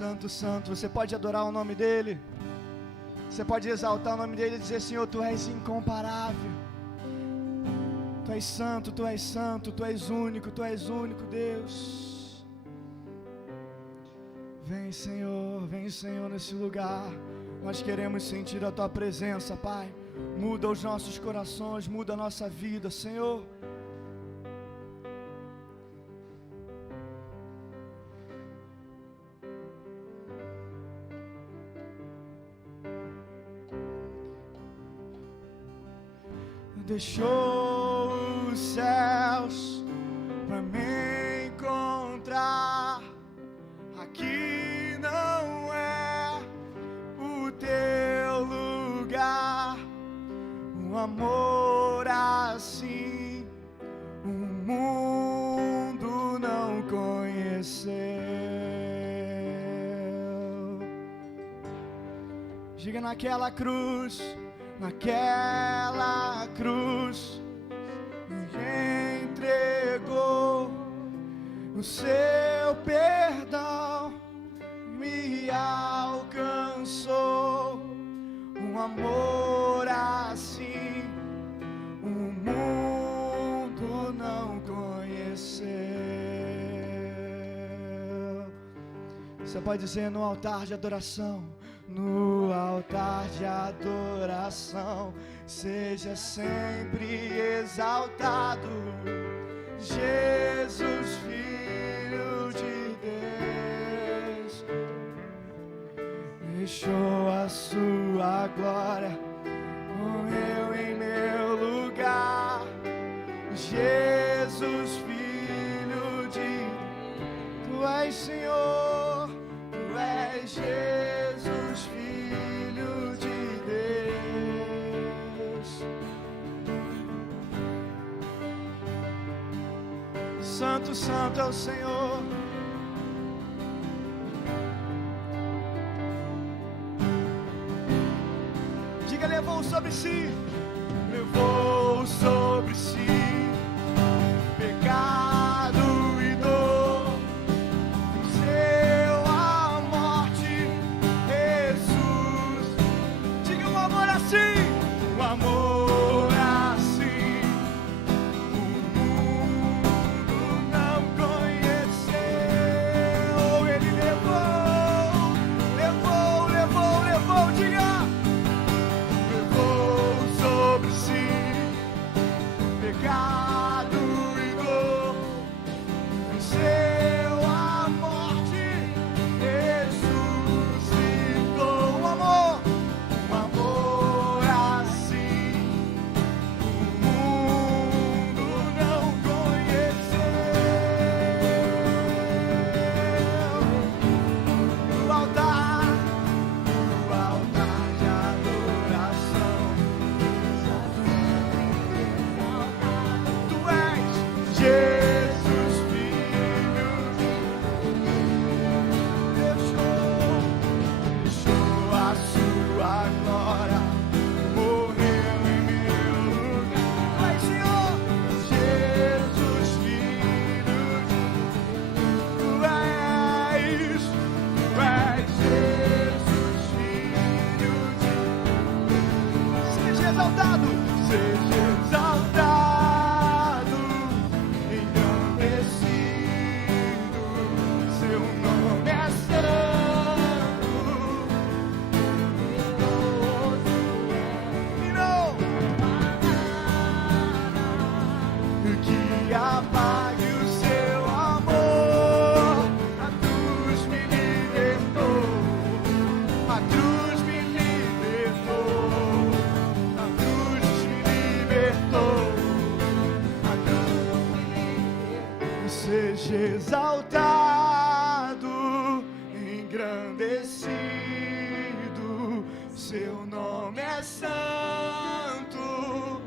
Santo, santo. Você pode adorar o nome dele. Você pode exaltar o nome dele e dizer: Senhor, tu és incomparável. Tu és santo, tu és santo, tu és único, Deus. Vem, Senhor, nesse lugar. Nós queremos sentir a tua presença, Pai. Muda os nossos corações, muda a nossa vida, Senhor. Deixou os céus pra me encontrar. Aqui não é o teu lugar. Um amor assim o mundo não conheceu. Diga: naquela cruz me entregou o seu perdão, me alcançou. Um amor assim o mundo não conheceu. Você pode dizer no altar de adoração: no altar de adoração, seja sempre exaltado, Jesus, Filho de Deus. Deixou a sua glória, morreu em meu lugar. Jesus, Filho de Deus. Tu és Senhor, tu és Jesus, Filho de Deus. Santo, santo é o Senhor. Diga: levou sobre si, levou sobre si pecado e dor. Venceu a morte, Jesus. Diga: um amor assim, um amor assim o mundo não conheceu. Ele levou, diga: levou sobre si pecado e dor. Venceu a morte, ressuscitou. Um amor assim o mundo não conheceu. No altar de adoração, tu és Jesus, Filho de Deus. Deixou a sua glória, morreu em meu lugar. Tu és Senhor, Jesus, Filho de Deus. Tu és Jesus, Filho de Deus. Seja exaltado, engrandecido. Seu nome é santo, poderoso e não que apague o seu amor. A cruz me libertou, a cruz me libertou, a cruz me libertou, a cruz me libertou. Seja exaltado, engrandecido, seu nome é santo,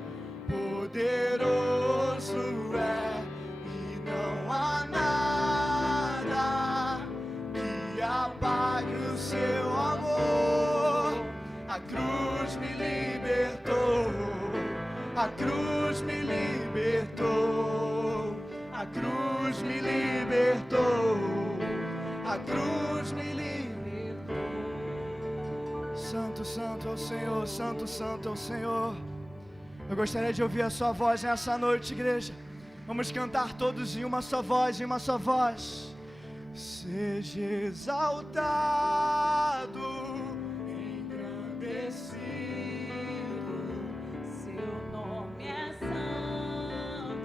poderoso é, e não há nada que apague o seu amor. A cruz me libertou, a cruz me libertou, a cruz me libertou, a cruz me libertou. santo, santo é o Senhor, santo, santo é o Senhor. Eu gostaria de ouvir a sua voz nessa noite, igreja. Vamos cantar todos em uma só voz, em uma só voz. Seja exaltado, engrandecido, seu nome é santo,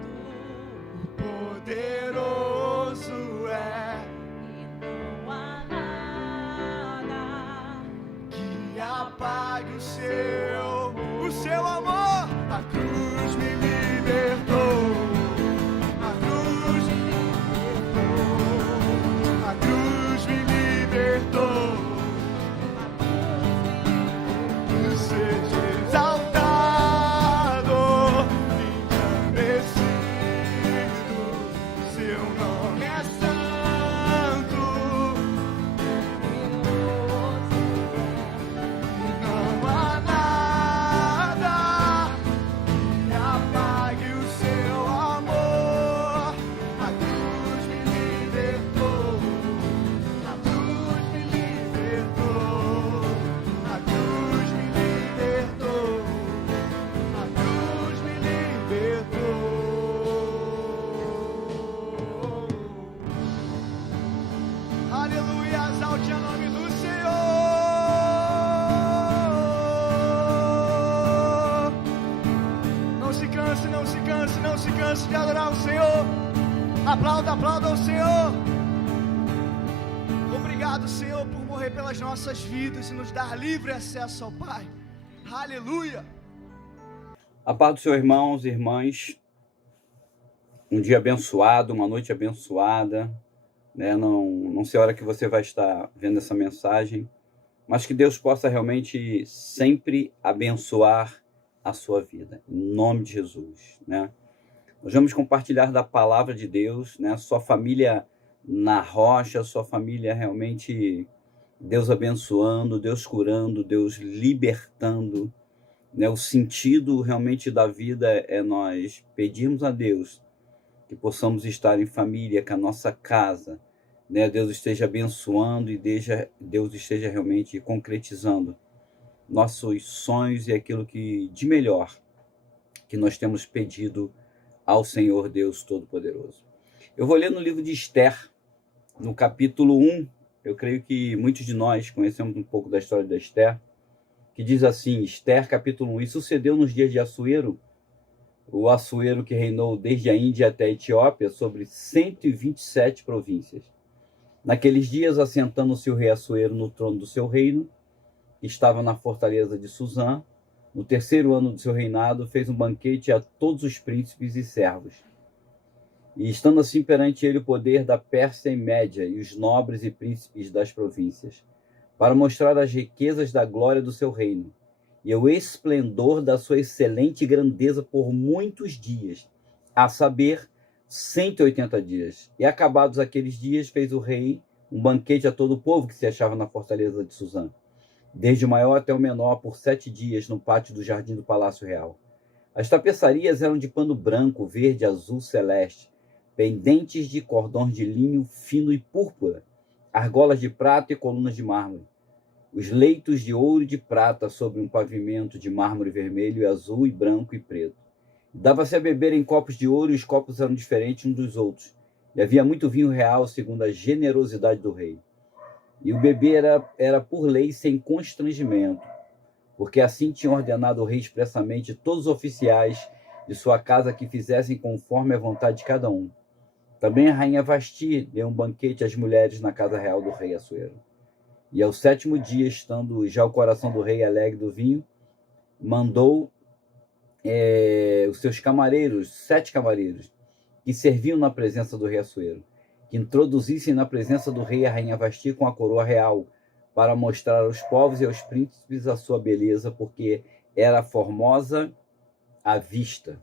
poderoso é, e não há nada que apague o seu amor. A cruz me libertou, a cruz me libertou, a cruz me libertou. Seja exaltado, engrandecido, seu nome é santo, não há nada que apague o seu amor. A cruz me libertou, a cruz me libertou, a cruz me libertou, a cruz me libertou. Aleluia, exalte o nome do Senhor. Não se canse, não se canse, não se canse de adorar o Senhor. Aplauda, aplauda o Senhor. Obrigado, Senhor, por morrer pelas nossas vidas e nos dar livre acesso ao Pai. Aleluia. A paz do Senhor, irmãos e irmãs. Um dia abençoado, uma noite abençoada, né? Não sei a hora que você vai estar vendo essa mensagem, mas que Deus possa realmente sempre abençoar a sua vida, em nome de Jesus, né? Nós vamos compartilhar da palavra de Deus, né? Sua família na rocha, sua família realmente, Deus abençoando, Deus curando, Deus libertando, né? O sentido realmente da vida é nós pedirmos a Deus que possamos estar em família, que a nossa casa, né, Deus esteja abençoando e Deus esteja realmente concretizando nossos sonhos e aquilo que de melhor que nós temos pedido ao Senhor Deus Todo-Poderoso. Eu vou ler no livro de Esther, no capítulo 1, eu creio que muitos de nós conhecemos um pouco da história de Esther, que diz assim, Esther capítulo 1, e sucedeu nos dias de Assuero, o Assuero que reinou desde a Índia até a Etiópia, sobre 127 províncias. Naqueles dias, assentando-se o rei Assuero no trono do seu reino, que estava na fortaleza de Suzã, no terceiro ano do seu reinado, fez um banquete a todos os príncipes e servos. E estando assim perante ele o poder da Pérsia e Média e os nobres e príncipes das províncias, para mostrar as riquezas da glória do seu reino, e o esplendor da sua excelente grandeza por muitos dias, a saber, 180 dias. E acabados aqueles dias, fez o rei um banquete a todo o povo que se achava na fortaleza de Suzã, desde o maior até o menor, por 7 dias, no pátio do jardim do Palácio Real. As tapeçarias eram de pano branco, verde, azul, celeste, pendentes de cordões de linho fino e púrpura, argolas de prata e colunas de mármore. Os leitos de ouro e de prata sobre um pavimento de mármore vermelho e azul e branco e preto. Dava-se a beber em copos de ouro e os copos eram diferentes uns dos outros. E havia muito vinho real segundo a generosidade do rei. E o beber era por lei sem constrangimento, porque assim tinha ordenado o rei expressamente todos os oficiais de sua casa que fizessem conforme a vontade de cada um. Também a rainha Vasti deu um banquete às mulheres na casa real do rei Assuero. E ao 7º dia, estando já o coração do rei alegre do vinho, mandou os seus camareiros, 7 camareiros, que serviam na presença do rei Assuero, que introduzissem na presença do rei a rainha Vasti com a coroa real, para mostrar aos povos e aos príncipes a sua beleza, porque era formosa à vista.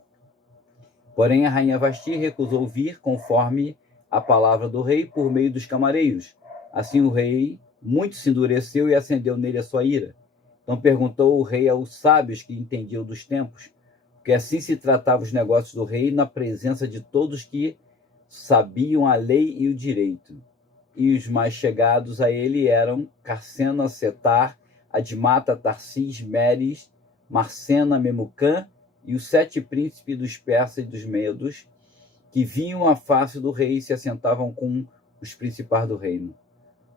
Porém, a rainha Vasti recusou vir conforme a palavra do rei por meio dos camareiros. Assim o rei muito se endureceu e acendeu nele a sua ira. Então perguntou o rei aos sábios que entendiam dos tempos, porque assim se tratavam os negócios do rei na presença de todos que sabiam a lei e o direito. E os mais chegados a ele eram Carcena, Setar, Admata, Tarsis, Meres, Marcena, Memucã e os 7 príncipes dos persas e dos medos, que vinham a face do rei e se assentavam com os principais do reino.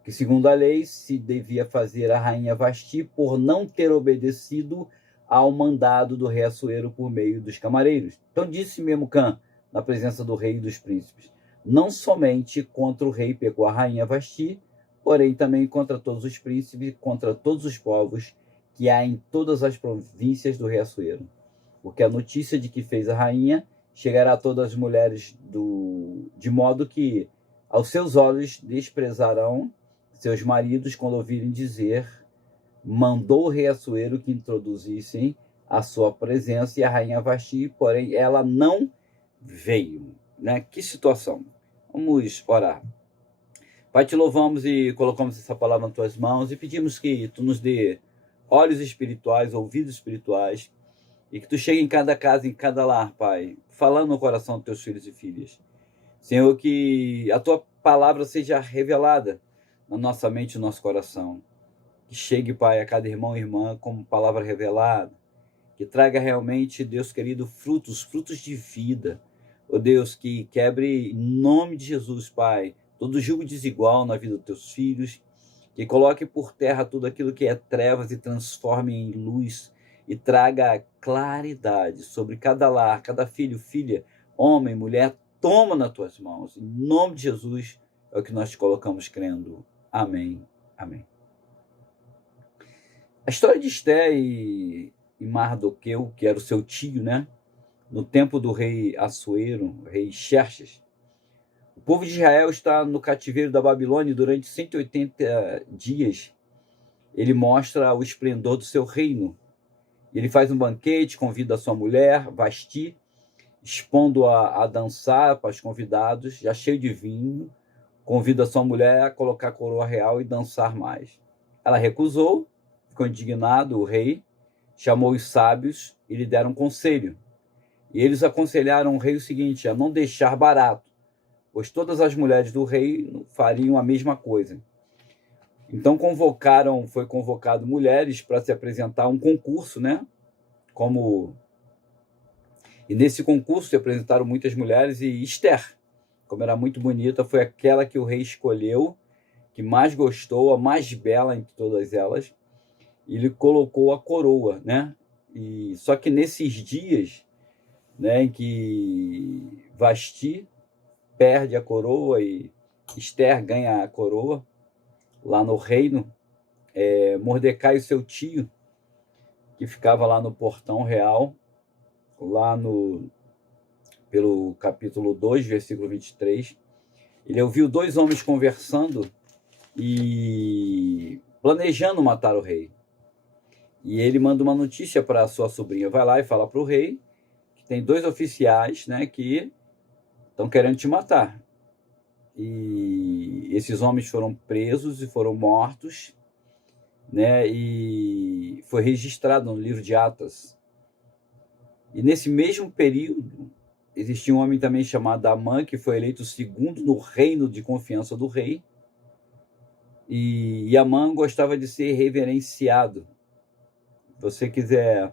Que, segundo a lei, se devia fazer a rainha Vasti por não ter obedecido ao mandado do rei Assuero por meio dos camareiros. Então disse Memucã, na presença do rei e dos príncipes: não somente contra o rei pecou a rainha Vasti, porém também contra todos os príncipes, contra todos os povos que há em todas as províncias do rei Assuero. Porque a notícia de que fez a rainha chegará a todas as mulheres de modo que aos seus olhos desprezarão seus maridos quando ouvirem dizer: mandou o rei Assuero que introduzissem a sua presença e a rainha Vasti, porém ela não veio. Né? Que situação. Vamos orar. Pai, te louvamos e colocamos essa palavra nas tuas mãos e pedimos que tu nos dê olhos espirituais, ouvidos espirituais, e que tu chegue em cada casa, em cada lar, Pai, falando no coração dos teus filhos e filhas. Senhor, que a tua palavra seja revelada na nossa mente e no nosso coração. Que chegue, Pai, a cada irmão e irmã como palavra revelada. Que traga realmente, Deus querido, frutos de vida. Ó Deus, que quebre em nome de Jesus, Pai, todo jugo desigual na vida dos teus filhos. Que coloque por terra tudo aquilo que é trevas e transforme em luz. E traga claridade sobre cada lar, cada filho, filha, homem, mulher. Toma nas tuas mãos. Em nome de Jesus é o que nós te colocamos crendo. Amém. Amém. A história de Esté e Mardoqueu, que era o seu tio, né? No tempo do rei Assuero, rei Xerxes. O povo de Israel está no cativeiro da Babilônia e durante 180 dias ele mostra o esplendor do seu reino. Ele faz um banquete, convida a sua mulher, Vasti, expondo-a a dançar para os convidados, já cheio de vinho, convida a sua mulher a colocar a coroa real e dançar mais. Ela recusou, ficou indignado, o rei chamou os sábios e lhe deram um conselho. E eles aconselharam o rei o seguinte: a não deixar barato, pois todas as mulheres do rei fariam a mesma coisa. Então foi convocado mulheres para se apresentar a um concurso, né? E nesse concurso se apresentaram muitas mulheres e Esther, como era muito bonita, foi aquela que o rei escolheu, que mais gostou, a mais bela entre todas elas, e ele colocou a coroa, né? E só que nesses dias, né, em que Vasti perde a coroa e Esther ganha a coroa, lá no reino, Mordecai, o seu tio, que ficava lá no portão real, lá pelo capítulo 2, versículo 23, ele ouviu 2 homens conversando e planejando matar o rei. E ele manda uma notícia para a sua sobrinha, vai lá e fala para o rei que tem 2 oficiais, né, que estão querendo te matar. E esses homens foram presos e foram mortos, né, e foi registrado no livro de Atas. E nesse mesmo período, existia um homem também chamado Amã, que foi eleito segundo no reino de confiança do rei. E Amã gostava de ser reverenciado. Se você quiser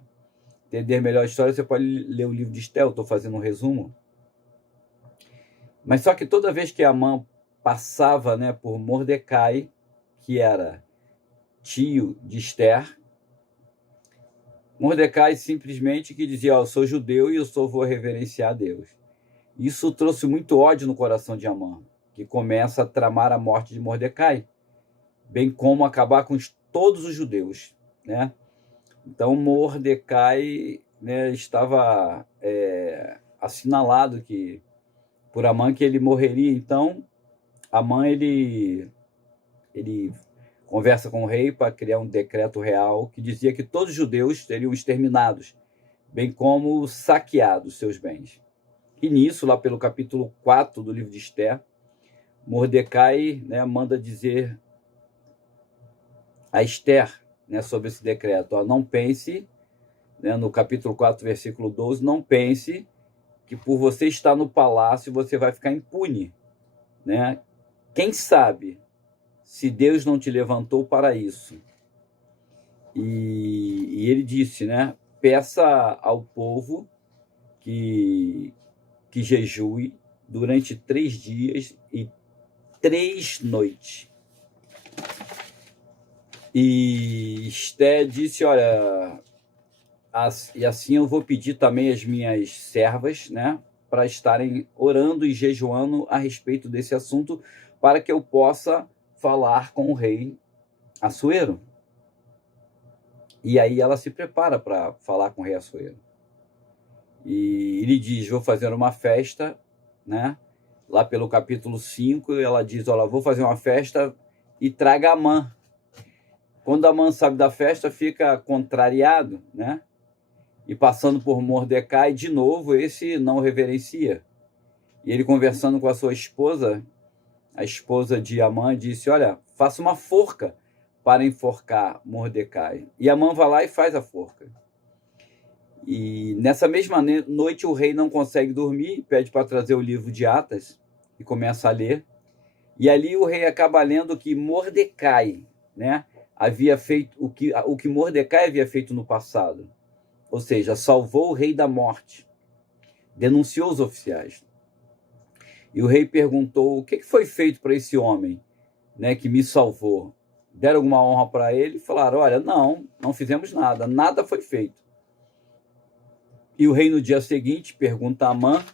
entender melhor a história, você pode ler o livro de Esté, eu estou fazendo um resumo. Mas só que toda vez que Amã passava, né, por Mordecai, que era tio de Esther, Mordecai simplesmente que dizia: eu sou judeu e eu só vou reverenciar a Deus. Isso trouxe muito ódio no coração de Amã, que começa a tramar a morte de Mordecai, bem como acabar com todos os judeus, né? Então Mordecai, né, estava assinalado por Amã que ele morreria. Então Amã ele conversa com o rei para criar um decreto real que dizia que todos os judeus seriam exterminados, bem como saqueados seus bens. E nisso, lá pelo capítulo 4 do livro de Esté, Mordecai, né, manda dizer a Esther, né, sobre esse decreto: não pense, né, no capítulo 4, versículo 12, não pense que por você estar no palácio você vai ficar impune, né? Quem sabe se Deus não te levantou para isso. E ele disse, né? Peça ao povo que jejue durante 3 dias e 3 noites. E Esté disse, olha, e assim eu vou pedir também às minhas servas, né, para estarem orando e jejuando a respeito desse assunto, para que eu possa falar com o rei Assuero. E aí ela se prepara para falar com o rei Assuero. E ele diz, vou fazer uma festa, né? Lá pelo capítulo 5, ela diz, olha, vou fazer uma festa e traga Amã. Quando Amã sabe da festa, fica contrariado, né? E passando por Mordecai, de novo, esse não reverencia. E ele conversando com a sua esposa, a esposa de Amã, disse, olha, faça uma forca para enforcar Mordecai. E Amã vai lá e faz a forca. E nessa mesma noite o rei não consegue dormir, pede para trazer o livro de Atas e começa a ler. E ali o rei acaba lendo que Mordecai, né, havia feito o que Mordecai havia feito no passado. Ou seja, salvou o rei da morte, denunciou os oficiais. E o rei perguntou, o que foi feito para esse homem, né, que me salvou? Deram alguma honra para ele? Falaram, olha, não fizemos nada, nada foi feito. E o rei no dia seguinte pergunta a Amã,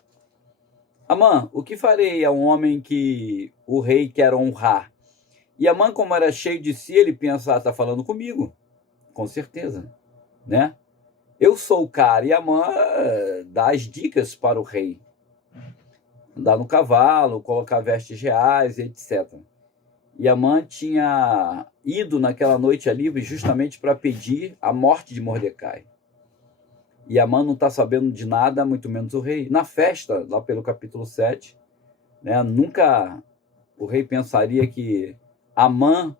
Amã, o que farei a um homem que o rei quer honrar? E Amã, como era cheio de si, ele pensa, está falando comigo, com certeza, né? Eu sou o cara, e Amã dá as dicas para o rei. Andar no cavalo, colocar vestes reais, etc. E Amã tinha ido naquela noite ali justamente para pedir a morte de Mordecai. E Amã não está sabendo de nada, muito menos o rei. Na festa, lá pelo capítulo 7, né, nunca o rei pensaria que Amã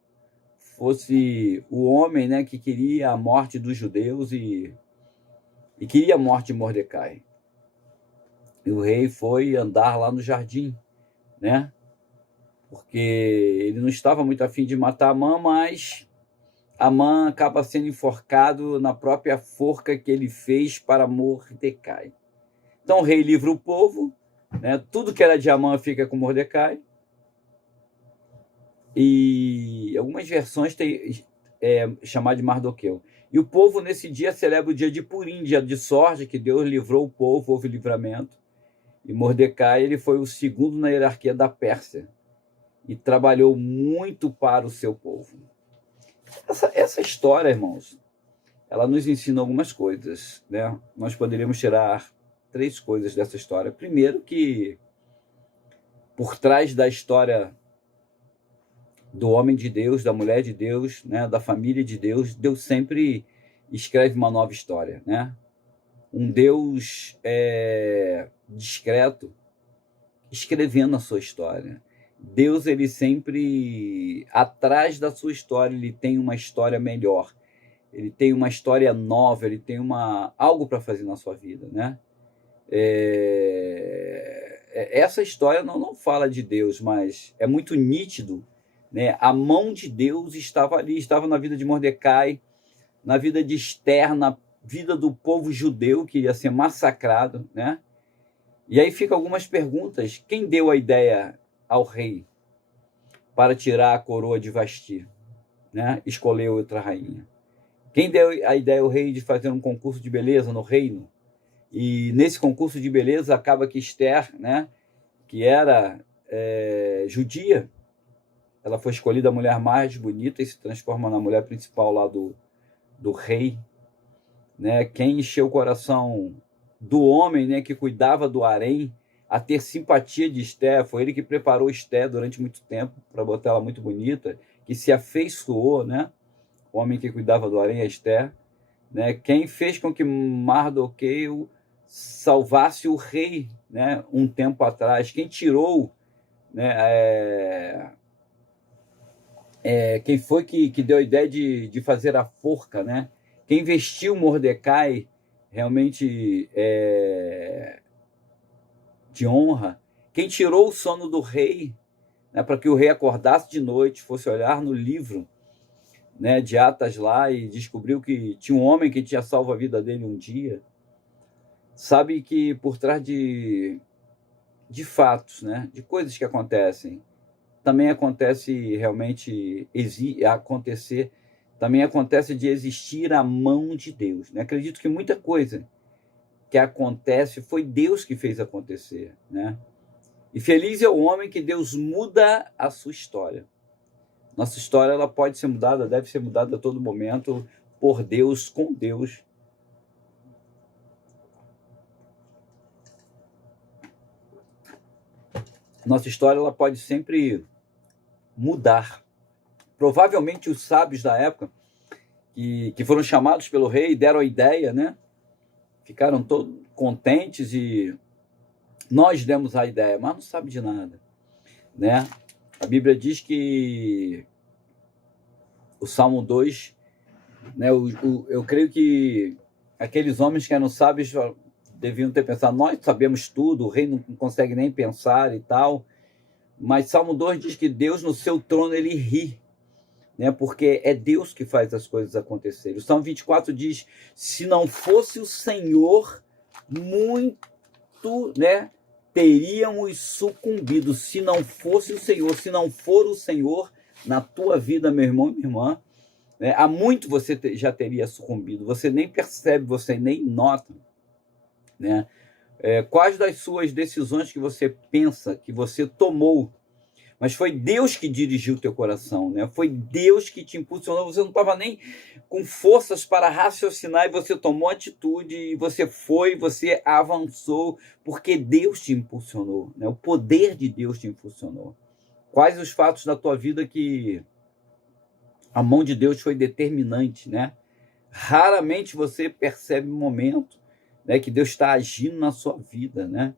fosse o homem, né, que queria a morte dos judeus e queria a morte de Mordecai. E o rei foi andar lá no jardim, né? Porque ele não estava muito afim de matar Amã, mas Amã acaba sendo enforcado na própria forca que ele fez para Mordecai. Então o rei livra o povo, né? Tudo que era de Amã fica com Mordecai. E algumas versões têm chamar de Mardoqueu. E o povo nesse dia celebra o dia de Purim, dia de sorte, que Deus livrou o povo, houve livramento. E Mordecai ele foi o segundo na hierarquia da Pérsia e trabalhou muito para o seu povo. Essa história, irmãos, ela nos ensina algumas coisas, né? Nós poderíamos tirar 3 coisas dessa história. Primeiro, que por trás da história do homem de Deus, da mulher de Deus, né, da família de Deus, Deus sempre escreve uma nova história, né? Um Deus discreto, escrevendo a sua história. Deus, ele sempre, atrás da sua história, ele tem uma história melhor. Ele tem uma história nova, ele tem algo para fazer na sua vida, né? Essa história não fala de Deus, mas é muito nítido, né? A mão de Deus estava ali, estava na vida de Mordecai, na vida de Esther, na vida do povo judeu que ia ser massacrado, né? E aí ficam algumas perguntas. Quem deu a ideia ao rei para tirar a coroa de Vasti, né? Escolher outra rainha? Quem deu a ideia ao rei de fazer um concurso de beleza no reino? E nesse concurso de beleza acaba que Esther, né, que era judia, ela foi escolhida a mulher mais bonita e se transforma na mulher principal lá do rei, né? Quem encheu o coração do homem, né, que cuidava do harém, a ter simpatia de Esther, foi ele que preparou Esther durante muito tempo para botar ela muito bonita, que se afeiçoou, né? O homem que cuidava do harém, Esther, né? Quem fez com que Mardoqueu salvasse o rei, né, um tempo atrás, quem tirou, né, quem foi que deu a ideia de fazer a forca, né? Quem vestiu Mordecai realmente de honra, quem tirou o sono do rei, né, para que o rei acordasse de noite, fosse olhar no livro, né, de Atas lá e descobriu que tinha um homem que tinha salvo a vida dele um dia, sabe que por trás de fatos, né, de coisas que acontecem, também acontece realmente acontecer, também acontece de existir a mão de Deus, né? Acredito que muita coisa que acontece foi Deus que fez acontecer, né? E feliz é o homem que Deus muda a sua história. Nossa história, ela pode ser mudada, deve ser mudada a todo momento por Deus, com Deus. Nossa história, ela pode sempre mudar. Provavelmente os sábios da época, que foram chamados pelo rei, deram a ideia, né? Ficaram todos contentes e nós demos a ideia, mas não sabe de nada, né? A Bíblia diz que o Salmo 2, né, eu creio que aqueles homens que eram sábios deviam ter pensado, nós sabemos tudo, o rei não consegue nem pensar e tal, mas Salmo 2 diz que Deus no seu trono ele ri, né, porque é Deus que faz as coisas acontecerem. O Salmo 24 diz, se não fosse o Senhor, muito, né, teríamos sucumbido. Se não fosse o Senhor, se não for o Senhor na tua vida, meu irmão e minha irmã, né, há muito você já teria sucumbido. Você nem percebe, você nem nota, né? Quais das suas decisões que você pensa que você tomou, mas foi Deus que dirigiu o teu coração, né? Foi Deus que te impulsionou, você não estava nem com forças para raciocinar e você tomou atitude, e você foi, você avançou, porque Deus te impulsionou, né? O poder de Deus te impulsionou. Quais os fatos da tua vida que a mão de Deus foi determinante, né? Raramente você percebe o momento, né, que Deus está agindo na sua vida, né?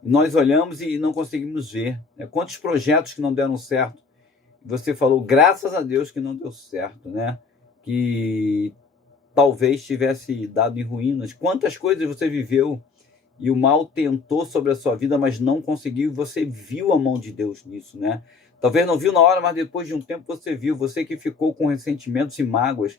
Nós olhamos e não conseguimos ver, né? Quantos projetos que não deram certo. Você falou, graças a Deus que não deu certo, né? Que talvez tivesse dado em ruínas. Quantas coisas você viveu e o mal tentou sobre a sua vida, mas não conseguiu, e você viu a mão de Deus nisso, né? Talvez não viu na hora, mas depois de um tempo você viu. Você que ficou com ressentimentos e mágoas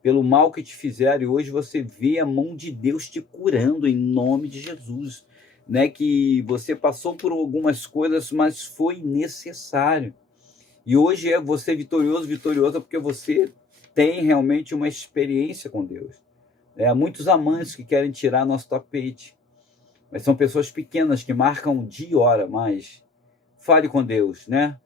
pelo mal que te fizeram, e hoje você vê a mão de Deus te curando em nome de Jesus, né? Que você passou por algumas coisas, mas foi necessário. E hoje é você vitoriosa, porque você tem realmente uma experiência com Deus. Há muitos amantes que querem tirar nosso tapete, mas são pessoas pequenas que marcam dia e hora, mas fale com Deus, né?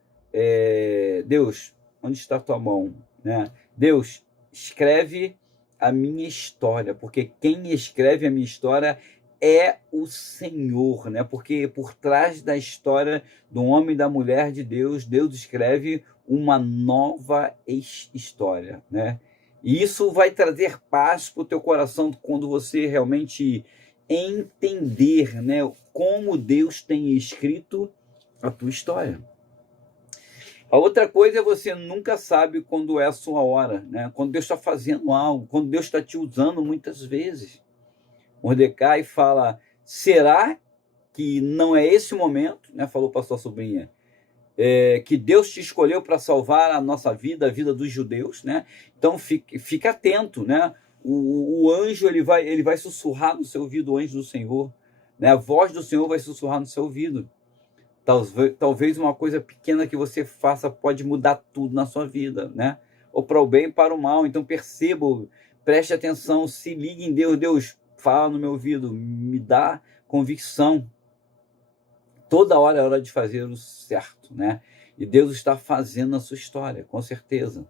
Deus, onde está a tua mão, né? Deus, escreve a minha história, porque quem escreve a minha história é o Senhor, né? Porque por trás da história do homem e da mulher de Deus, Deus escreve uma nova história, né? E isso vai trazer paz para o teu coração quando você realmente entender, né, como Deus tem escrito a tua história. A outra coisa é você nunca sabe quando é a sua hora, né? Quando Deus está fazendo algo, quando Deus está te usando muitas vezes. Mordecai fala, será que não é esse o momento, né? Falou para sua sobrinha, que Deus te escolheu para salvar a nossa vida, a vida dos judeus, né? Então fica atento, né? O anjo ele vai sussurrar no seu ouvido, o anjo do Senhor, né? A voz do Senhor vai sussurrar no seu ouvido. Talvez uma coisa pequena que você faça pode mudar tudo na sua vida, né? Ou para o bem ou para o mal. Então perceba, preste atenção, se ligue em Deus. Deus, fala no meu ouvido, me dá convicção. Toda hora é hora de fazer o certo, né? E Deus está fazendo a sua história, com certeza.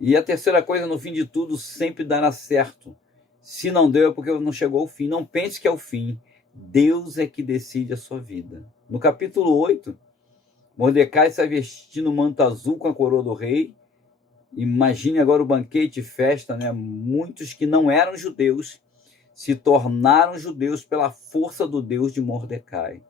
E a terceira coisa, no fim de tudo, sempre dará certo. Se não deu, é porque não chegou ao fim. Não pense que é o fim. Deus é que decide a sua vida. No capítulo 8, Mordecai está vestindo um manto azul com a coroa do rei. Imagine agora o banquete, festa, né? Muitos que não eram judeus se tornaram judeus pela força do Deus de Mordecai.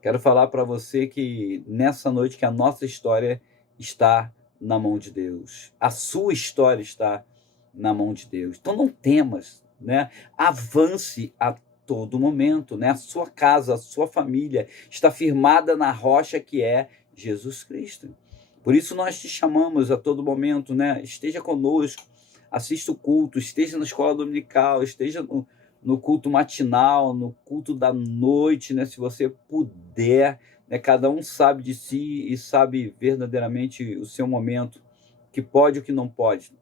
Quero falar para você que nessa noite que a nossa história está na mão de Deus. A sua história está na mão de Deus. Então não temas, né? Avance a todo momento, né? A sua casa, a sua família está firmada na rocha que é Jesus Cristo. Por isso nós te chamamos a todo momento, né? Esteja conosco, assista o culto, esteja na escola dominical, esteja no culto matinal, no culto da noite, né? Se você puder, né? Cada um sabe de si e sabe verdadeiramente o seu momento, o que pode e o que não pode.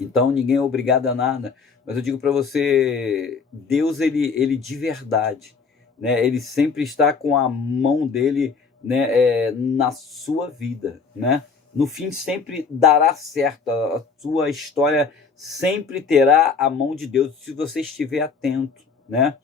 Então ninguém é obrigado a nada, mas eu digo para você, Deus ele de verdade, né? Ele sempre está com a mão dele, né? Na sua vida, né? No fim sempre dará certo, a sua história sempre terá a mão de Deus se você estiver atento, né?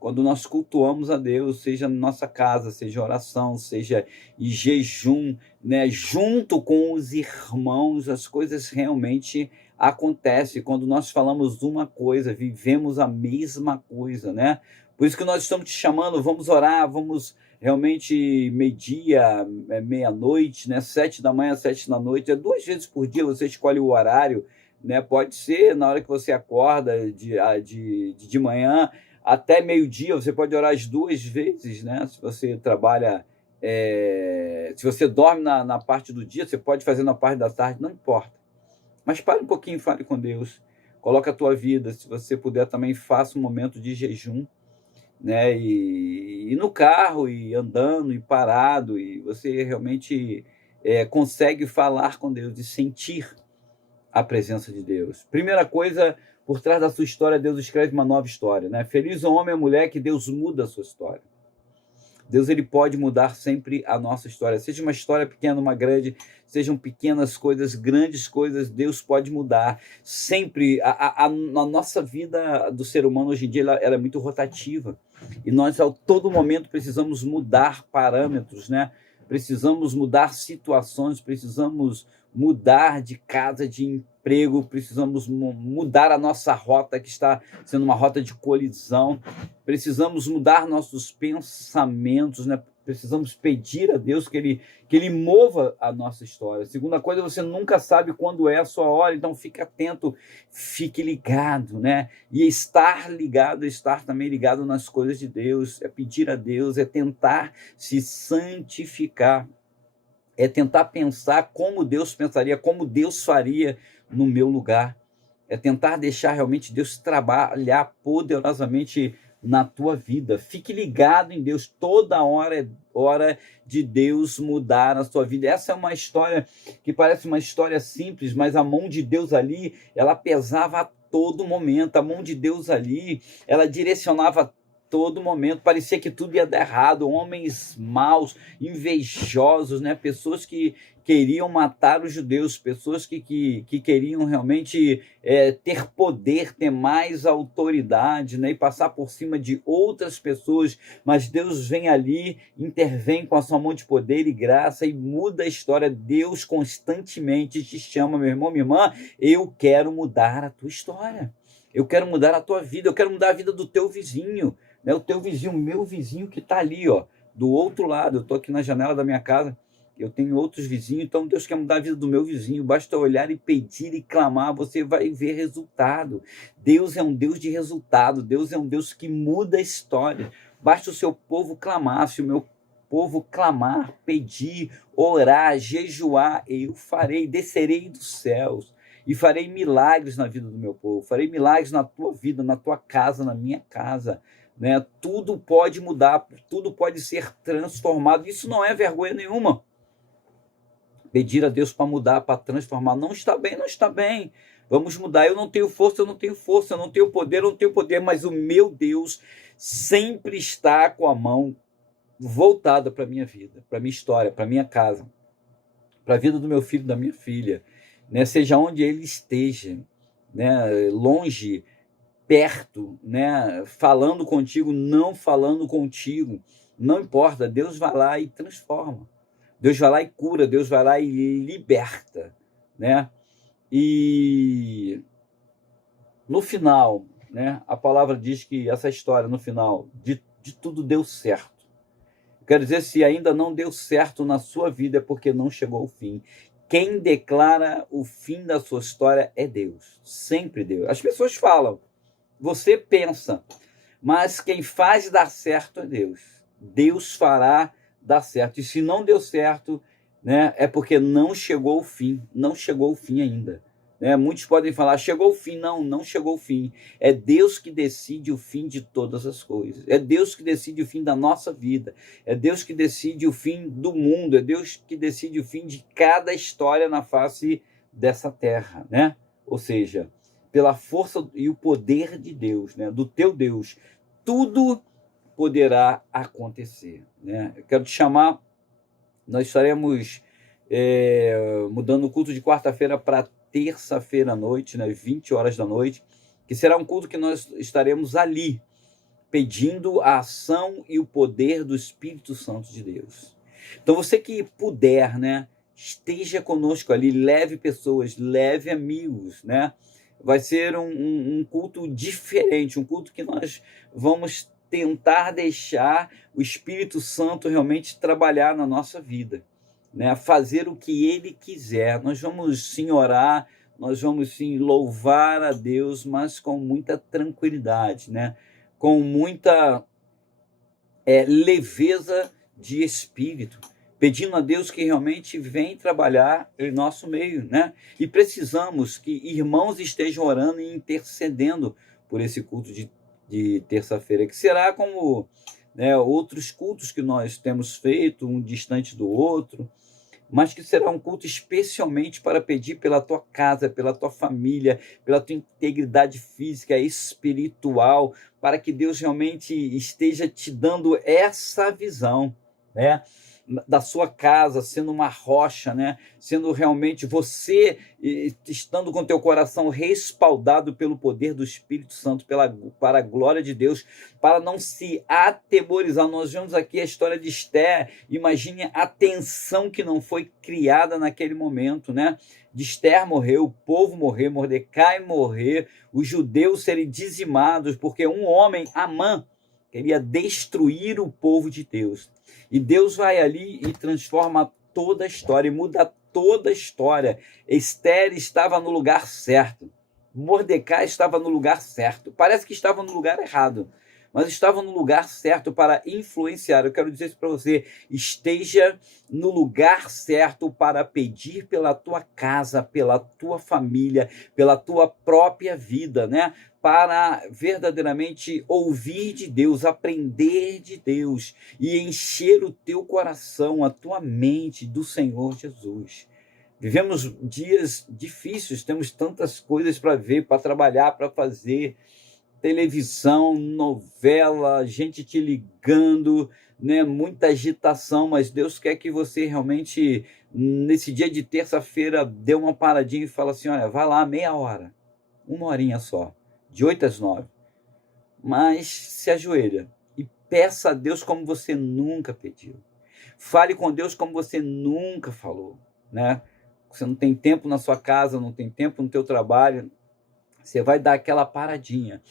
Quando nós cultuamos a Deus, seja na nossa casa, seja em oração, seja em jejum, né? Junto com os irmãos, as coisas realmente acontecem. Quando nós falamos uma coisa, vivemos a mesma coisa, né? Por isso que nós estamos te chamando, vamos orar, vamos realmente meio-dia, meia-noite, né? 7 da manhã, 7 da noite, 2 vezes por dia você escolhe o horário, né? Pode ser na hora que você acorda de manhã, até meio-dia, você pode orar as 2 vezes, né? Se você trabalha, se você dorme na parte do dia, você pode fazer na parte da tarde, não importa. Mas pare um pouquinho e fale com Deus. Coloca a tua vida, se você puder também, faça um momento de jejum, né? E no carro, e andando, e parado, e você realmente consegue falar com Deus e sentir a presença de Deus. Primeira coisa, por trás da sua história, Deus escreve uma nova história, né? Feliz o homem e a mulher que Deus muda a sua história. Deus ele pode mudar sempre a nossa história, seja uma história pequena, uma grande, sejam pequenas coisas, grandes coisas, Deus pode mudar. Sempre, a nossa vida do ser humano hoje em dia, ela é muito rotativa, e nós a todo momento precisamos mudar parâmetros, né? Precisamos mudar situações, precisamos mudar de casa, de emprego, precisamos mudar a nossa rota, que está sendo uma rota de colisão, precisamos mudar nossos pensamentos, né? Precisamos pedir a Deus que ele mova a nossa história. Segunda coisa, você nunca sabe quando é a sua hora, então fique atento, fique ligado, né? E estar ligado, estar também ligado nas coisas de Deus, é pedir a Deus, é tentar se santificar, é tentar pensar como Deus pensaria, como Deus faria no meu lugar, é tentar deixar realmente Deus trabalhar poderosamente na tua vida. Fique ligado em Deus, toda hora é hora de Deus mudar a sua vida. Essa é uma história que parece uma história simples, mas a mão de Deus ali, ela pesava a todo momento, a mão de Deus ali, ela direcionava todo momento, parecia que tudo ia dar errado, homens maus, invejosos, né? Pessoas que queriam matar os judeus, pessoas que queriam realmente ter poder, ter mais autoridade, né? E passar por cima de outras pessoas, mas Deus vem ali, intervém com a sua mão de poder e graça e muda a história. Deus constantemente te chama, meu irmão, minha irmã, eu quero mudar a tua história, eu quero mudar a tua vida, eu quero mudar a vida do teu vizinho, né? O teu vizinho, o meu vizinho que está ali, ó, do outro lado. Eu estou aqui na janela da minha casa, eu tenho outros vizinhos, então Deus quer mudar a vida do meu vizinho. Basta olhar e pedir e clamar, você vai ver resultado. Deus é um Deus de resultado, Deus é um Deus que muda a história. Basta o seu povo clamar, se o meu povo clamar, pedir, orar, jejuar, eu farei, descerei dos céus e farei milagres na vida do meu povo, farei milagres na tua vida, na tua casa, na minha casa, né? Tudo pode mudar, tudo pode ser transformado. Isso não é vergonha nenhuma. Pedir a Deus para mudar, para transformar. Não está bem, não está bem. Vamos mudar. Eu não tenho força, eu não tenho força, eu não tenho poder, eu não tenho poder, mas o meu Deus sempre está com a mão voltada para a minha vida, para a minha história, para a minha casa, para a vida do meu filho, da minha filha, né? Seja onde ele esteja, né? Longe, perto, né? Falando contigo, não falando contigo, não importa, Deus vai lá e transforma, Deus vai lá e cura, Deus vai lá e liberta, né? E no final, né, a palavra diz que essa história, no final, de tudo deu certo. Quero dizer, se ainda não deu certo na sua vida, é porque não chegou ao fim. Quem declara o fim da sua história é Deus, sempre Deus. As pessoas falam, você pensa, mas quem faz dar certo é Deus. Deus fará dar certo. E se não deu certo, né, é porque não chegou o fim, não chegou o fim ainda. Né? Muitos podem falar, chegou o fim. Não, não chegou o fim. É Deus que decide o fim de todas as coisas. É Deus que decide o fim da nossa vida. É Deus que decide o fim do mundo. É Deus que decide o fim de cada história na face dessa terra, né? Ou seja, pela força e o poder de Deus, né? Do teu Deus, tudo poderá acontecer, né? Eu quero te chamar, nós estaremos mudando o culto de quarta-feira para terça-feira à noite, né, 20 horas da noite, que será um culto que nós estaremos ali, pedindo a ação e o poder do Espírito Santo de Deus. Então você que puder, né, esteja conosco ali, leve pessoas, leve amigos, né? Vai ser um culto diferente, um culto que nós vamos tentar deixar o Espírito Santo realmente trabalhar na nossa vida, né? Fazer o que Ele quiser. Nós vamos sim orar, nós vamos sim louvar a Deus, mas com muita tranquilidade, né? Com muita leveza de espírito, pedindo a Deus que realmente venha trabalhar em nosso meio, né? E precisamos que irmãos estejam orando e intercedendo por esse culto de terça-feira, que será como, né, outros cultos que nós temos feito, um distante do outro, mas que será um culto especialmente para pedir pela tua casa, pela tua família, pela tua integridade física, espiritual, para que Deus realmente esteja te dando essa visão, né, da sua casa, sendo uma rocha, né, sendo realmente você estando com teu coração respaldado pelo poder do Espírito Santo, para a glória de Deus, para não se atemorizar. Nós vemos aqui a história de Esther. Imagine a tensão que não foi criada naquele momento, né? De Esther morrer, o povo morrer, Mordecai morrer, os judeus serem dizimados, porque um homem, Amã, queria destruir o povo de Deus. E Deus vai ali e transforma toda a história, e muda toda a história. Esther estava no lugar certo. Mordecai estava no lugar certo. Parece que estava no lugar errado, mas estava no lugar certo para influenciar. Eu quero dizer isso para você: esteja no lugar certo para pedir pela tua casa, pela tua família, pela tua própria vida, né? Para verdadeiramente ouvir de Deus, aprender de Deus e encher o teu coração, a tua mente do Senhor Jesus. Vivemos dias difíceis, temos tantas coisas para ver, para trabalhar, para fazer, televisão, novela, gente te ligando, né? Muita agitação, mas Deus quer que você realmente, nesse dia de terça-feira, dê uma paradinha e fala assim: olha, vai lá, meia hora, uma horinha só, de 8 às 9, mas se ajoelha e peça a Deus como você nunca pediu. Fale com Deus como você nunca falou, né? Você não tem tempo na sua casa, não tem tempo no teu trabalho, você vai dar aquela paradinha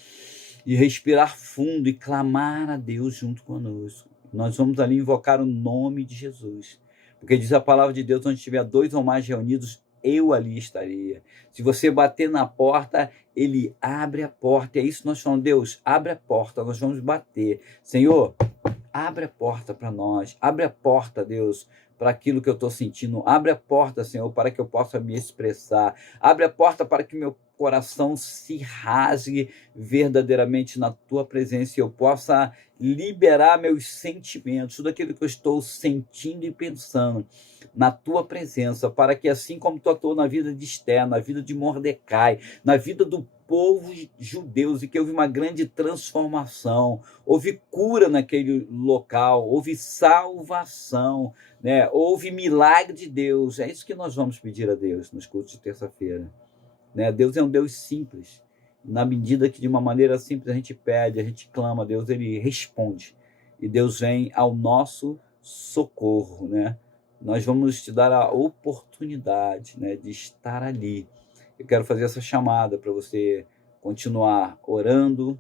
e respirar fundo e clamar a Deus junto conosco. Nós vamos ali invocar o nome de Jesus, porque diz a palavra de Deus: onde tiver 2 ou mais reunidos, eu ali estaria. Se você bater na porta, Ele abre a porta. É isso que nós falamos: Deus, abre a porta, nós vamos bater. Senhor, abre a porta para nós, abre a porta, Deus, para aquilo que eu estou sentindo. Abre a porta, Senhor, para que eu possa me expressar. Abre a porta para que meu coração se rasgue verdadeiramente na tua presença e eu possa liberar meus sentimentos, tudo aquilo que eu estou sentindo e pensando na tua presença, para que assim como tu atuou na vida de Esther, na vida de Mordecai, na vida do povo judeus, e que houve uma grande transformação, houve cura naquele local, houve salvação, né? Houve milagre de Deus. É isso que nós vamos pedir a Deus nos cultos de terça-feira, né? Deus é um Deus simples. Na medida que de uma maneira simples a gente pede, a gente clama a Deus, Ele responde. E Deus vem ao nosso socorro, né? Nós vamos te dar a oportunidade, né, de estar ali. Eu quero fazer essa chamada para você continuar orando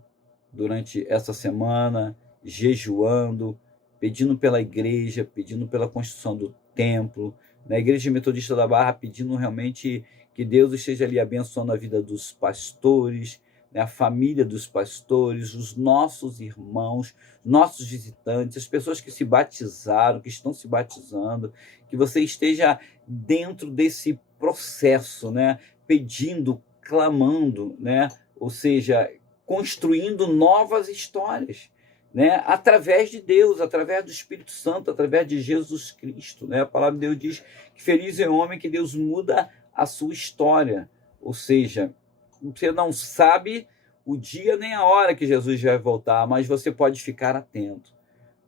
durante essa semana, jejuando, pedindo pela igreja, pedindo pela construção do templo, na Igreja Metodista da Barra, pedindo realmente que Deus esteja ali abençoando a vida dos pastores, né, a família dos pastores, os nossos irmãos, nossos visitantes, as pessoas que se batizaram, que estão se batizando, que você esteja dentro desse processo, né, pedindo, clamando, né, ou seja, construindo novas histórias, né, através de Deus, através do Espírito Santo, através de Jesus Cristo, né? A palavra de Deus diz que feliz é o homem que Deus muda a sua história, ou seja, você não sabe o dia nem a hora que Jesus vai voltar, mas você pode ficar atento,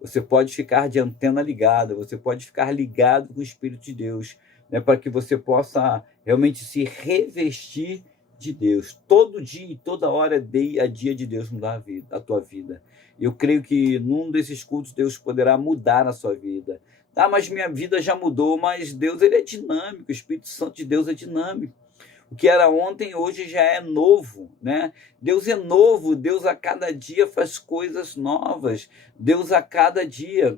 você pode ficar de antena ligada, você pode ficar ligado com o Espírito de Deus, né, para que você possa realmente se revestir de Deus. Todo dia e toda hora é dia de Deus mudar a tua vida. Eu creio que num desses cultos Deus poderá mudar a sua vida. Ah, mas minha vida já mudou, mas Deus ele é dinâmico, o Espírito Santo de Deus é dinâmico. O que era ontem, hoje já é novo, né? Deus é novo, Deus a cada dia faz coisas novas. Deus a cada dia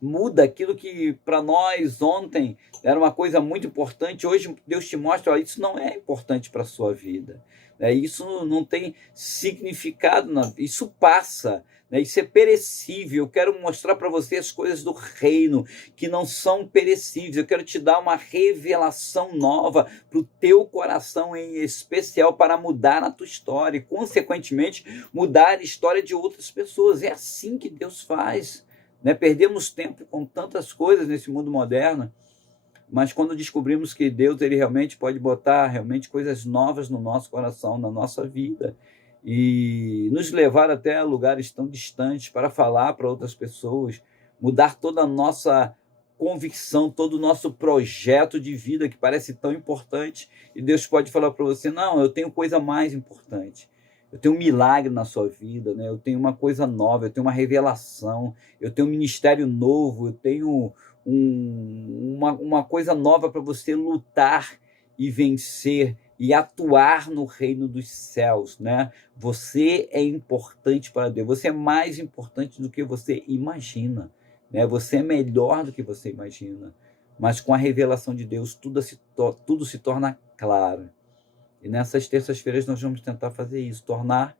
muda aquilo que para nós ontem era uma coisa muito importante. Hoje Deus te mostra, olha, isso não é importante para a sua vida. Isso não tem significado, isso passa. Isso é perecível. Eu quero mostrar para você as coisas do reino que não são perecíveis. Eu quero te dar uma revelação nova para o teu coração, em especial, para mudar a tua história e, consequentemente, mudar a história de outras pessoas. É assim que Deus faz. Perdemos tempo com tantas coisas nesse mundo moderno, mas quando descobrimos que Deus ele realmente pode botar realmente coisas novas no nosso coração, na nossa vida, e nos levar até lugares tão distantes para falar para outras pessoas, mudar toda a nossa convicção, todo o nosso projeto de vida que parece tão importante, e Deus pode falar para você, não, eu tenho coisa mais importante. Eu tenho um milagre na sua vida, né? Eu tenho uma coisa nova, eu tenho uma revelação, eu tenho um ministério novo, eu tenho uma coisa nova para você lutar e vencer e atuar no reino dos céus, né? Você é importante para Deus, você é mais importante do que você imagina, né? Você é melhor do que você imagina, mas com a revelação de Deus tudo se torna claro. E nessas terças-feiras nós vamos tentar fazer isso, tornar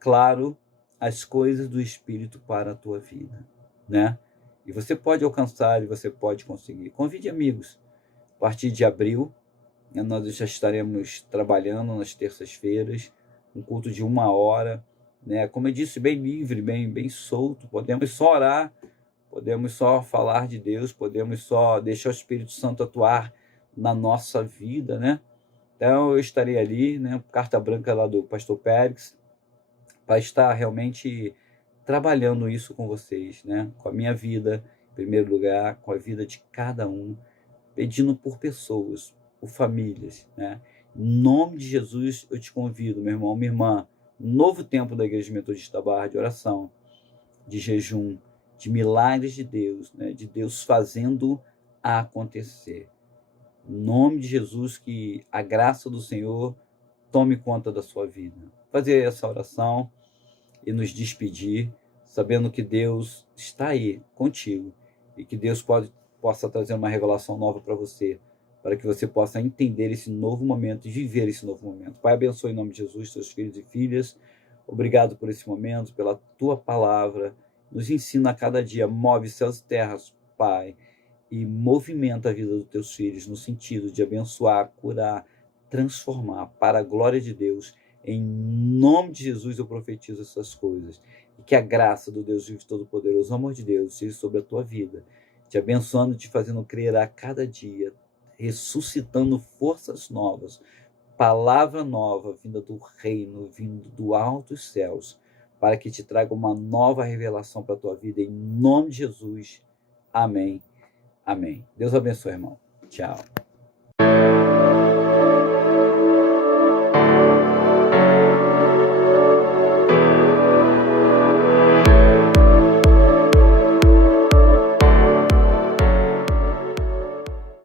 claro as coisas do Espírito para a tua vida, né? E você pode alcançar e você pode conseguir. Convide amigos. A partir de abril, nós já estaremos trabalhando nas terças-feiras, um culto de 1 hora, né? Como eu disse, bem livre, bem solto. Podemos só orar, podemos só falar de Deus, podemos só deixar o Espírito Santo atuar na nossa vida, né? Então eu estarei ali, né, carta branca lá do pastor Pérez, para estar realmente trabalhando isso com vocês, né, com a minha vida, em primeiro lugar, com a vida de cada um, pedindo por pessoas, por famílias, né. Em nome de Jesus eu te convido, meu irmão, minha irmã, novo tempo da Igreja Metodista Barra, de oração, de jejum, de milagres de Deus, né, de Deus fazendo acontecer. Em nome de Jesus, que a graça do Senhor tome conta da sua vida. Fazer essa oração e nos despedir, sabendo que Deus está aí contigo e que Deus possa trazer uma revelação nova para você, para que você possa entender esse novo momento e viver esse novo momento. Pai, abençoe em nome de Jesus, teus filhos e filhas. Obrigado por esse momento, pela tua palavra. Nos ensina a cada dia, move céus e terras, Pai, e movimenta a vida dos teus filhos no sentido de abençoar, curar, transformar para a glória de Deus. Em nome de Jesus eu profetizo essas coisas. E que a graça do Deus vivo todo-poderoso, o amor de Deus, seja sobre a tua vida, te abençoando, te fazendo crer a cada dia, ressuscitando forças novas, palavra nova, vinda do reino, vindo do alto dos céus, para que te traga uma nova revelação para a tua vida. Em nome de Jesus. Amém. Amém. Deus abençoe, irmão. Tchau.